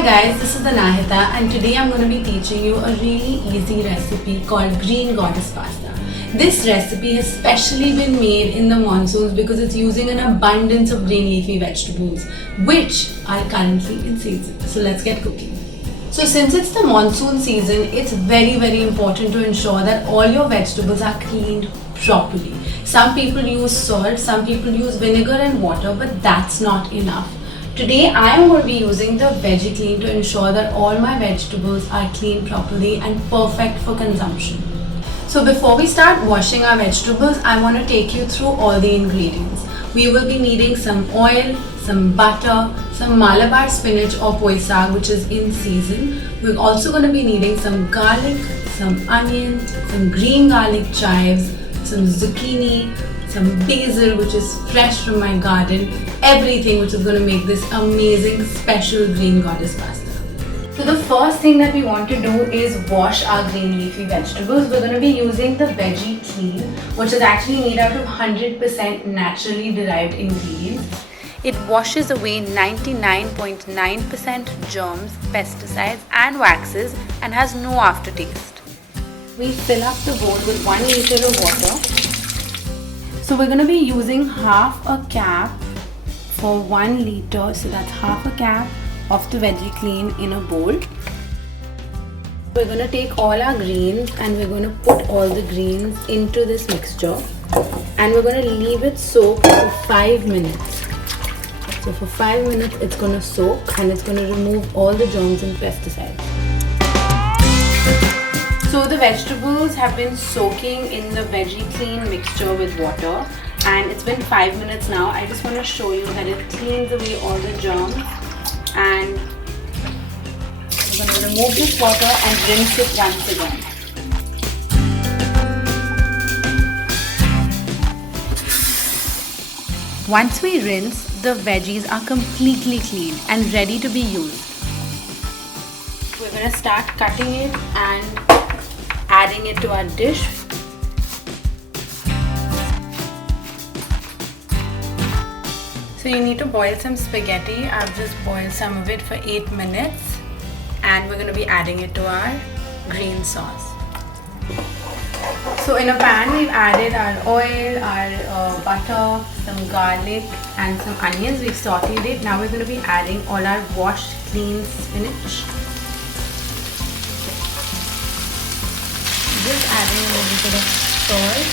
Hi guys, this is Anahita and today I'm going to be teaching you a really easy recipe called green goddess pasta. This recipe has specially been made in the monsoons because it's using an abundance of green leafy vegetables which are currently in season. So let's get cooking. So since it's the monsoon season, it's very important to ensure that all your vegetables are cleaned properly. Some people use salt, some people use vinegar and water, but that's not enough. Today I am going to be using the Veggie Clean to ensure that all my vegetables are cleaned properly and perfect for consumption. So before we start washing our vegetables, I want to take you through all the ingredients. We will be needing some oil, some butter, some Malabar spinach or poi saag which is in season. We're also going to be needing some garlic, some onions, some green garlic chives, some zucchini, some basil which is fresh from my garden, everything which is going to make this amazing special green goddess pasta. So the first thing that we want to do is wash our green leafy vegetables. We're going to be using the Veggie Clean, which is actually made out of 100% naturally derived ingredients. It washes away 99.9% germs, pesticides and waxes and has no aftertaste. We fill up the bowl with 1 liter of water. So we're going to be using half a cap for 1 liter, so that's half a cap of the Veggie Clean in a bowl. We're going to take all our greens and we're going to put all the greens into this mixture and we're going to leave it soak for 5 minutes. So for 5 minutes it's going to soak and it's going to remove all the germs and pesticides. So the vegetables have been soaking in the Veggie Clean mixture with water and it's been 5 minutes now. I just want to show you that it cleans away all the germs, and we're going to remove this water and rinse it once again. Once we rinse, the veggies are completely clean and ready to be used. We're going to start cutting it and adding it to our dish. So you need to boil some spaghetti. I've just boiled some of it for 8 minutes and we're going to be adding it to our green sauce. So in a pan we've added our oil, our butter, some garlic and some onions. We've sauteed it. Now we're going to be adding all our washed clean spinach. Just adding a little bit of salt.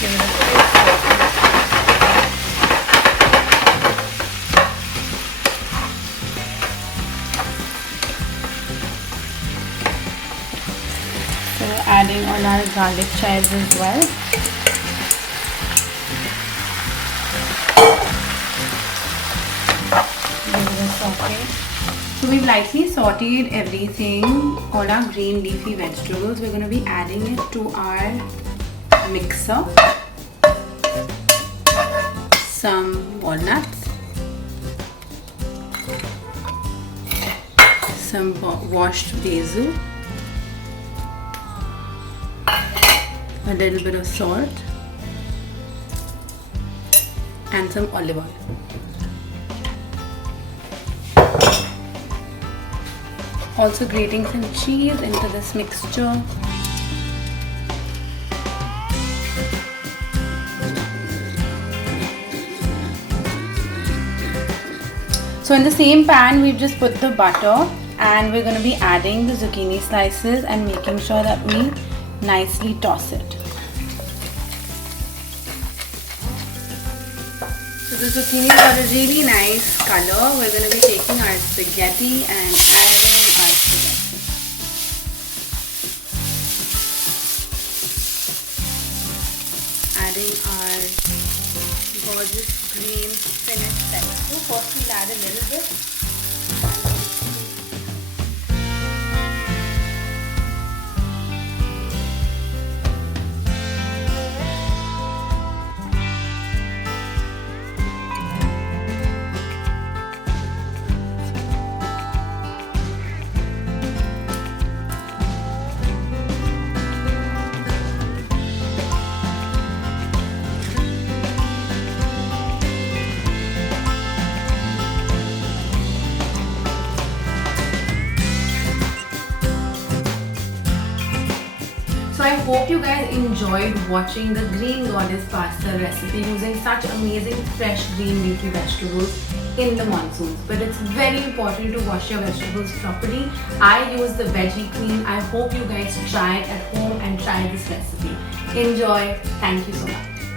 Give it a quick saute. So we're adding all our garlic chives as well. Give it a saute. So we've lightly sauteed everything, all our green leafy vegetables. We're going to be adding it to our mixer. Some walnuts, some washed basil, a little bit of salt and some olive oil. Also grating some cheese into this mixture. So in the same pan we've just put the butter and we're going to be adding the zucchini slices and making sure that we nicely toss it. So the zucchini got a really nice color. We're going to be taking our spaghetti and adding our spaghetti. Adding our gorgeous green spinach pesto. First we'll add a little bit. I hope you guys enjoyed watching the green goddess pasta recipe using such amazing fresh green leafy vegetables in the monsoons. But it's very important to wash your vegetables properly. I use the Veggie Clean. I hope you guys try it at home and try this recipe. Enjoy. Thank you so much.